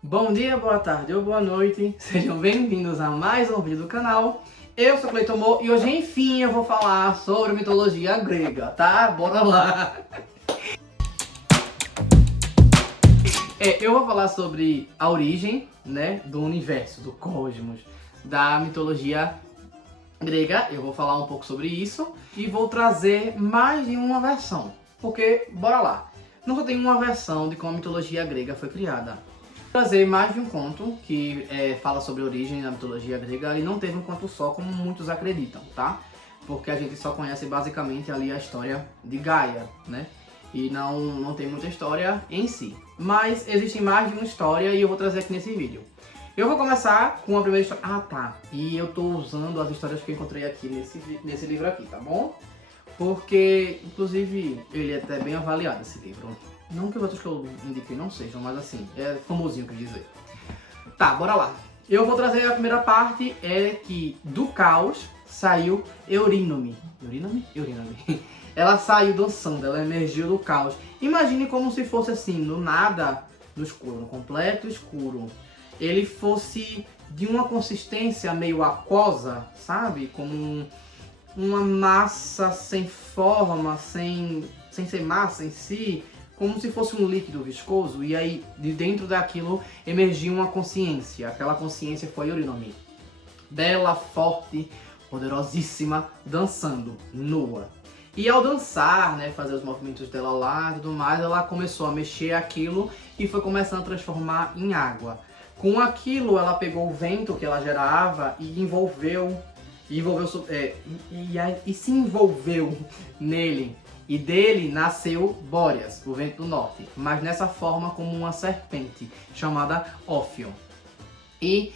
Bom dia, boa tarde ou boa noite, sejam bem-vindos a mais um vídeo do canal. Eu sou Cleiton Mo e hoje, enfim, eu vou falar sobre mitologia grega, tá? Bora lá! Eu vou falar sobre a origem, né, do universo, do cosmos, da mitologia grega. Eu vou falar um pouco sobre isso e vou trazer mais de uma versão, porque, bora lá, não só tem uma versão de como a mitologia grega foi criada. Trazer mais de um conto que fala sobre a origem da mitologia grega e não teve um conto só como muitos acreditam, tá? Porque a gente só conhece basicamente ali a história de Gaia, né? E não tem muita história em si. Mas existe mais de uma história e eu vou trazer aqui nesse vídeo. Eu vou começar com a primeira história. Ah, tá. E eu tô usando as histórias que eu encontrei aqui nesse livro aqui, tá bom? Porque, inclusive, ele é até bem avaliado, esse livro. Não que os outros que eu indiquei não sejam, mas assim, é famosinho, quer dizer. Tá, bora lá. Eu vou trazer a primeira parte, é que do caos saiu Eurínome. Eurínome? Eurínome. Ela saiu dançando, ela emergiu do caos. Imagine como se fosse assim, no nada, no escuro, no completo escuro. Ele fosse de uma consistência meio aquosa, sabe? Como uma massa sem forma, sem ser massa em si, como se fosse um líquido viscoso, e aí de dentro daquilo emergiu uma consciência. Aquela consciência foi Eurínome. Bela, forte, poderosíssima, dançando, nua. E ao dançar, né, fazer os movimentos dela lá e tudo mais, ela começou a mexer aquilo e foi começando a transformar em água. Com aquilo, ela pegou o vento que ela gerava e se envolveu nele. E dele nasceu Bóreas, o vento do norte, mas nessa forma como uma serpente, chamada Ófion. E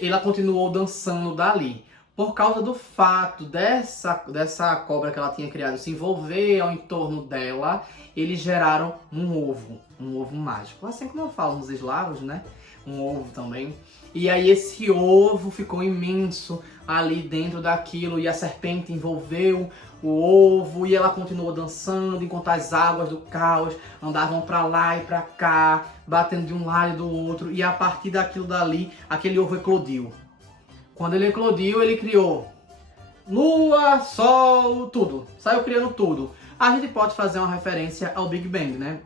ela continuou dançando dali. Por causa do fato dessa cobra que ela tinha criado se envolver ao entorno dela, eles geraram um ovo mágico. Assim como eu falo nos eslavos, né? Um ovo também. E aí esse ovo ficou imenso ali dentro daquilo e a serpente envolveu o ovo e ela continuou dançando enquanto as águas do caos andavam pra lá e pra cá, batendo de um lado e do outro, e a partir daquilo dali, aquele ovo eclodiu. Quando ele eclodiu, ele criou lua, sol, tudo. Saiu criando tudo. A gente pode fazer uma referência ao Big Bang, né?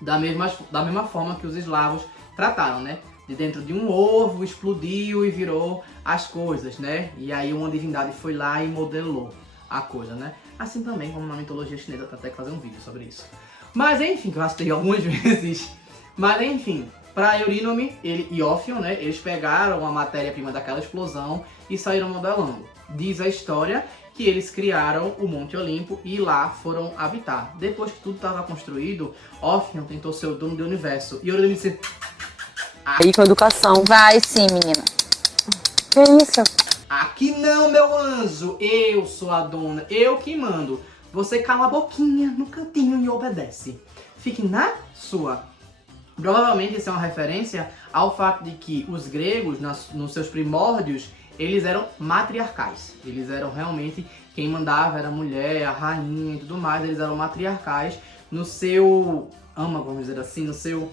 Da mesma forma que os eslavos trataram, né? De dentro de um ovo, explodiu e virou as coisas, né? E aí uma divindade foi lá e modelou a coisa, né? Assim também como na mitologia chinesa, até que fazer um vídeo sobre isso. Mas enfim, que eu rastei algumas vezes. Mas enfim, para Eurínome e Ófion, né? Eles pegaram a matéria-prima daquela explosão e saíram modelando. Diz a história que eles criaram o Monte Olimpo e lá foram habitar. Depois que tudo estava construído, Ófion tentou ser o dono do universo. E Eurínome disse: Aí com educação. Vai sim, menina. Que isso? aqui não, meu anjo! Eu sou a dona, eu que mando. Você cala a boquinha no cantinho e obedece. Fique na sua. Provavelmente isso é uma referência ao fato de que os gregos, nos seus primórdios, eles eram matriarcais. Eles eram realmente, quem mandava era a mulher, a rainha e tudo mais. Eles eram matriarcais no seu âmago, vamos dizer assim, no seu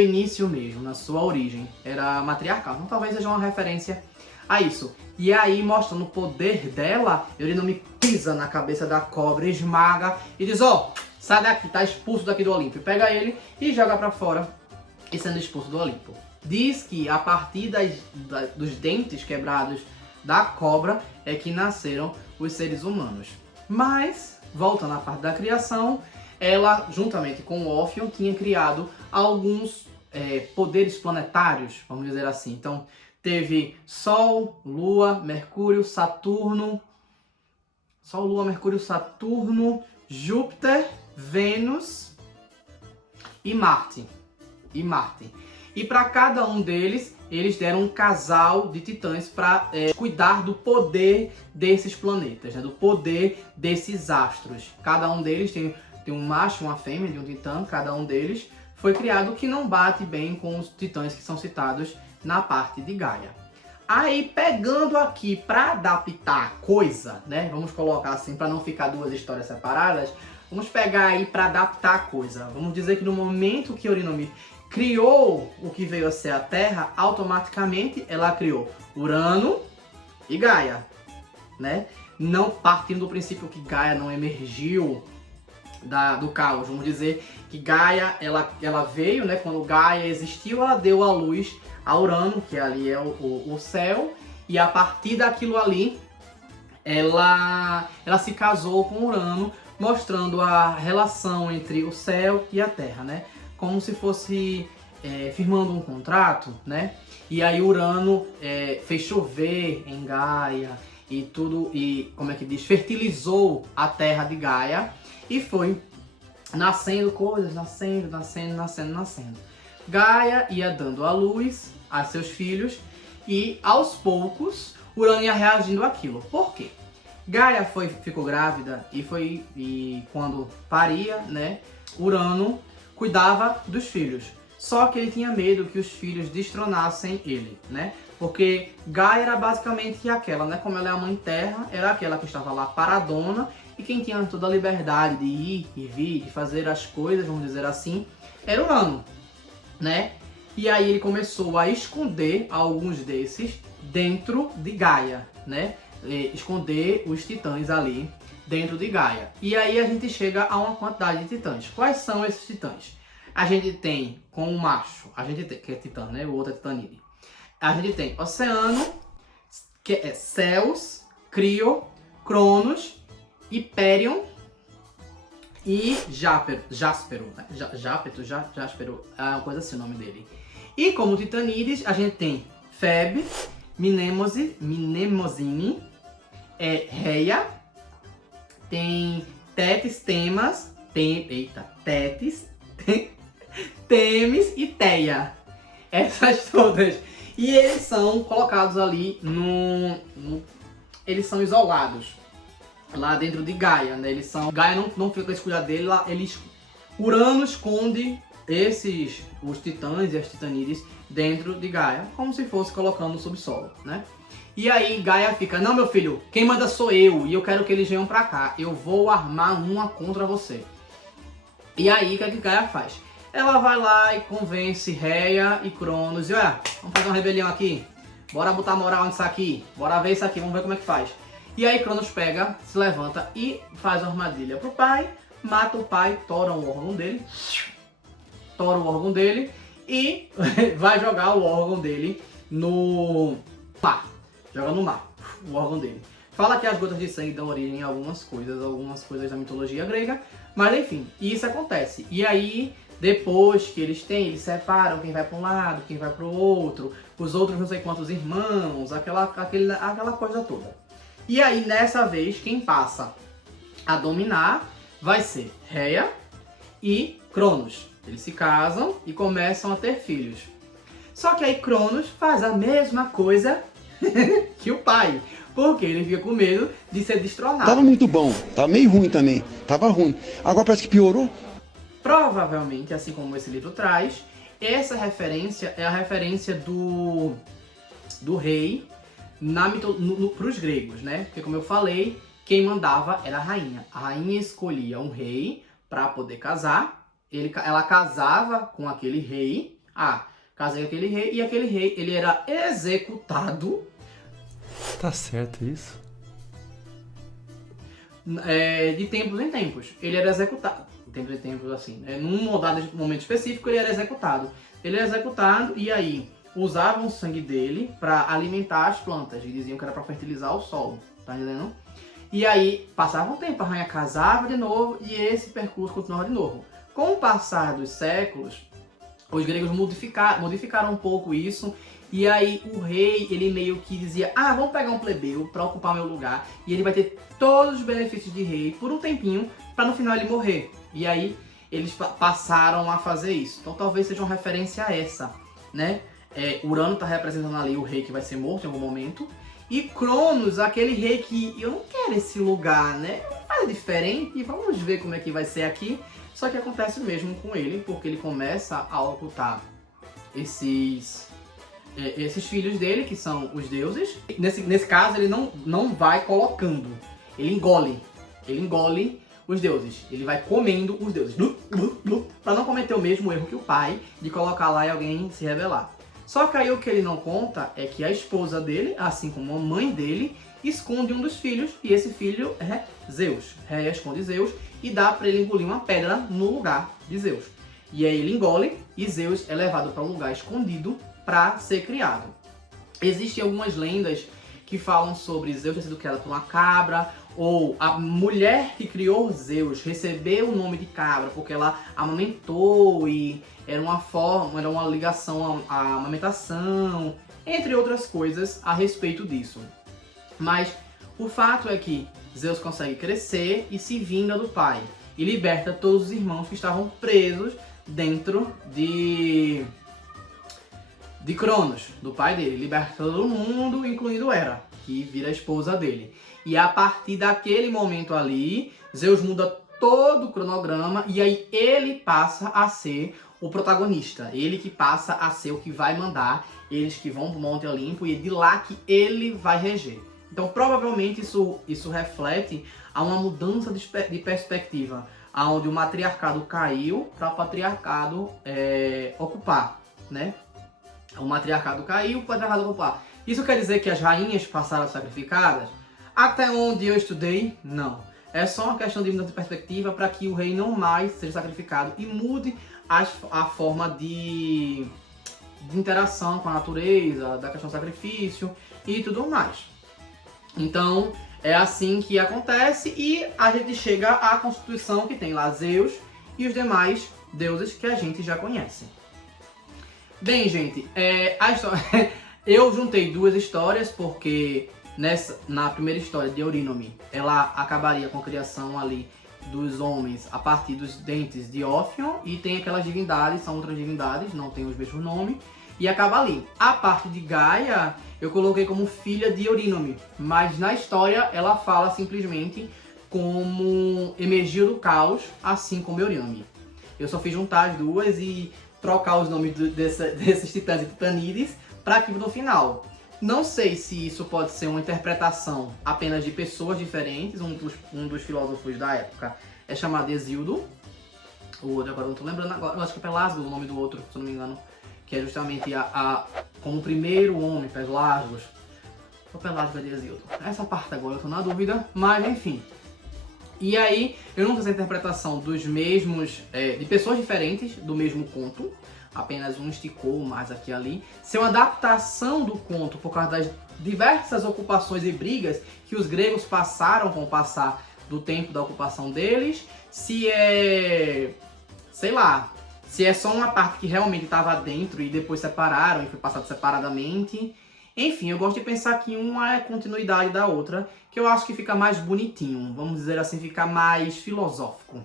início mesmo, na sua origem. Era matriarcal. Então talvez seja uma referência a isso. E aí, mostrando o poder dela, Eurínome pisa na cabeça da cobra, esmaga e diz: ó, sai daqui, tá expulso daqui do Olimpo. E pega ele e joga pra fora, e sendo expulso do Olimpo. Diz que a partir dos dentes quebrados da cobra é que nasceram os seres humanos. Mas, voltando à parte da criação, ela, juntamente com o Ófion, tinha criado alguns poderes planetários, vamos dizer assim. Então, teve Sol, Lua, Mercúrio, Saturno, Júpiter, Vênus e Marte. E para cada um deles, eles deram um casal de titãs para cuidar do poder desses planetas, né? Do poder desses astros. Cada um deles tem um macho, uma fêmea de um titã, cada um deles foi criado, que não bate bem com os titãs que são citados na parte de Gaia. Aí, pegando aqui para adaptar a coisa, né? Vamos colocar assim, para não ficar duas histórias separadas, vamos pegar aí para adaptar a coisa. Vamos dizer que no momento que Eurínome criou o que veio a ser a Terra, automaticamente ela criou Urano e Gaia, né? Não partindo do princípio que Gaia não emergiu do caos, vamos dizer que Gaia, ela veio, né? Quando Gaia existiu, ela deu a luz a Urano, que ali é o céu, e a partir daquilo ali, ela se casou com Urano, mostrando a relação entre o céu e a terra, né? Como se fosse firmando um contrato, né? E aí Urano fez chover em Gaia e tudo, e como é que diz? Fertilizou a terra de Gaia e foi nascendo coisas, nascendo. Gaia ia dando a luz a seus filhos e aos poucos Urano ia reagindo àquilo. Por quê? Gaia ficou grávida e quando paria, né, Urano cuidava dos filhos. Só que ele tinha medo que os filhos destronassem ele, né? Porque Gaia era basicamente aquela, né? Como ela é a mãe terra, era aquela que estava lá paradona e quem tinha toda a liberdade de ir e vir, de fazer as coisas, vamos dizer assim, era Urano, né? E aí ele começou a esconder alguns desses dentro de Gaia, né? Esconder os titãs ali dentro de Gaia. E aí a gente chega a uma quantidade de titãs. Quais são esses titãs? A gente tem, com o macho, a gente tem, que é titã, né? O outro é Titanide. A gente tem Oceano, que é Ceus, Crio, Cronos, Hyperion e Jáspero, né? Jáspero, é uma coisa assim o nome dele. E como Titanides, a gente tem Feb, Mnemosine, Reia, tem Tétis, Temis e Teia. Essas todas. E eles são colocados ali eles são isolados lá dentro de Gaia, né? Gaia não fica com esse cuidado dele, lá Urano esconde os titãs e as titanides dentro de Gaia, como se fosse colocando no subsolo, né? E aí Gaia fica, não meu filho, quem manda sou eu, e eu quero que eles venham pra cá, eu vou armar uma contra você. E aí o que Gaia faz? Ela vai lá e convence Reia e Cronos, e olha, vamos fazer uma rebelião aqui, bora botar moral nisso aqui, bora ver isso aqui, vamos ver como é que faz. E aí Cronos pega, se levanta e faz uma armadilha pro pai, mata o pai, tora o órgão dele e vai jogar o órgão dele no mar. Joga no mar o órgão dele. Fala que as gotas de sangue dão origem a algumas coisas da mitologia grega, mas enfim, isso acontece. E aí, depois que eles separam quem vai para um lado, quem vai para o outro, os outros não sei quantos irmãos, aquela coisa toda. E aí, nessa vez, quem passa a dominar vai ser Reia e Cronos. Eles se casam e começam a ter filhos. Só que aí Cronos faz a mesma coisa que o pai, porque ele fica com medo de ser destronado. Tava muito bom, tava meio ruim também, tava ruim. Agora parece que piorou. Provavelmente, assim como esse livro traz, essa referência é a referência do rei para os gregos, né? Porque como eu falei, quem mandava era a rainha. A rainha escolhia um rei para poder casar. Ela casava com aquele rei. Casei com aquele rei. E aquele rei, ele era executado. Tá certo isso? De tempos em tempos. Ele era executado. De tempos em tempos, assim. Num momento específico, ele era executado. Ele era executado e aí usavam o sangue dele para alimentar as plantas. E diziam que era para fertilizar o solo. Tá entendendo? E aí, passava um tempo, a rainha casava de novo e esse percurso continuava de novo. Com o passar dos séculos, os gregos modificaram um pouco isso. E aí o rei, ele meio que dizia, vamos pegar um plebeu para ocupar meu lugar. E ele vai ter todos os benefícios de rei por um tempinho, para no final ele morrer. E aí eles passaram a fazer isso. Então talvez seja uma referência a essa, né? Urano está representando ali o rei que vai ser morto em algum momento. E Cronos, aquele rei que eu não quero esse lugar, né? Faz diferente, vamos ver como é que vai ser aqui. Só que acontece o mesmo com ele, porque ele começa a ocultar esses filhos dele, que são os deuses. Nesse caso, ele não vai colocando, ele engole os deuses. Ele vai comendo os deuses. Para não cometer o mesmo erro que o pai, de colocar lá e alguém se rebelar. Só que aí o que ele não conta é que a esposa dele, assim como a mãe dele, esconde um dos filhos, e esse filho é Zeus. Réia esconde Zeus e dá para ele engolir uma pedra no lugar de Zeus. E aí ele engole e Zeus é levado para um lugar escondido para ser criado. Existem algumas lendas que falam sobre Zeus ter sido criado por uma cabra, ou a mulher que criou Zeus recebeu o nome de cabra porque ela amamentou e era uma ligação à amamentação, entre outras coisas a respeito disso. Mas o fato é que Zeus consegue crescer e se vinga do pai e liberta todos os irmãos que estavam presos dentro de Cronos, do pai dele. Liberta todo mundo, incluindo Hera, que vira a esposa dele. E a partir daquele momento ali, Zeus muda todo o cronograma e aí ele passa a ser o protagonista. Ele que passa a ser o que vai mandar, eles que vão pro Monte Olimpo e é de lá que ele vai reger. Então provavelmente isso reflete a uma mudança de perspectiva, onde o matriarcado caiu para o patriarcado ocupar, né? O matriarcado caiu, o patriarcado ocupar. Isso quer dizer que as rainhas passaram sacrificadas? Até onde eu estudei, não. É só uma questão de mudança de perspectiva para que o rei não mais seja sacrificado e mude a forma de interação com a natureza, da questão do sacrifício e tudo mais. Então, é assim que acontece e a gente chega à constituição que tem lá Zeus e os demais deuses que a gente já conhece. Bem, gente, a história... eu juntei duas histórias porque na primeira história de Eurynome, ela acabaria com a criação ali dos homens a partir dos dentes de Ófion e tem aquelas divindades, são outras divindades, não tem os mesmos nomes, e acaba ali. A parte de Gaia eu coloquei como filha de Eurynome, mas na história ela fala simplesmente como emergiu do caos, assim como Eurynome. Eu só fiz juntar as duas e trocar os nomes desses titãs e titanídeis para aqui no final. Não sei se isso pode ser uma interpretação apenas de pessoas diferentes. Um dos filósofos da época é chamado Hesíodo. O outro agora não estou lembrando agora. Eu acho que é Pelasgo o nome do outro, se eu não me engano. Que é justamente como o primeiro homem, Pelasgos. Ou Pelasgo é de Hesíodo. Essa parte agora eu estou na dúvida, mas enfim. E aí, eu não fiz a interpretação dos mesmos, de pessoas diferentes do mesmo conto. Apenas um esticou mais aqui e ali. Ser uma adaptação do conto por causa das diversas ocupações e brigas que os gregos passaram com o passar do tempo da ocupação deles. Se é, sei lá, se é só uma parte que realmente estava dentro e depois separaram e foi passado separadamente. Enfim, eu gosto de pensar que uma é continuidade da outra, que eu acho que fica mais bonitinho, vamos dizer assim, fica mais filosófico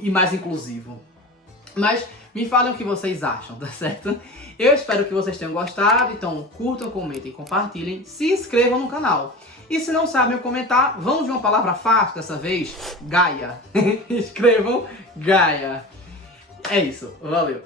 e mais inclusivo. Mas me falem o que vocês acham, tá certo? Eu espero que vocês tenham gostado, então curtam, comentem, compartilhem, se inscrevam no canal. E se não sabem comentar, vamos de uma palavra fácil dessa vez? Gaia. Escrevam Gaia. É isso, valeu.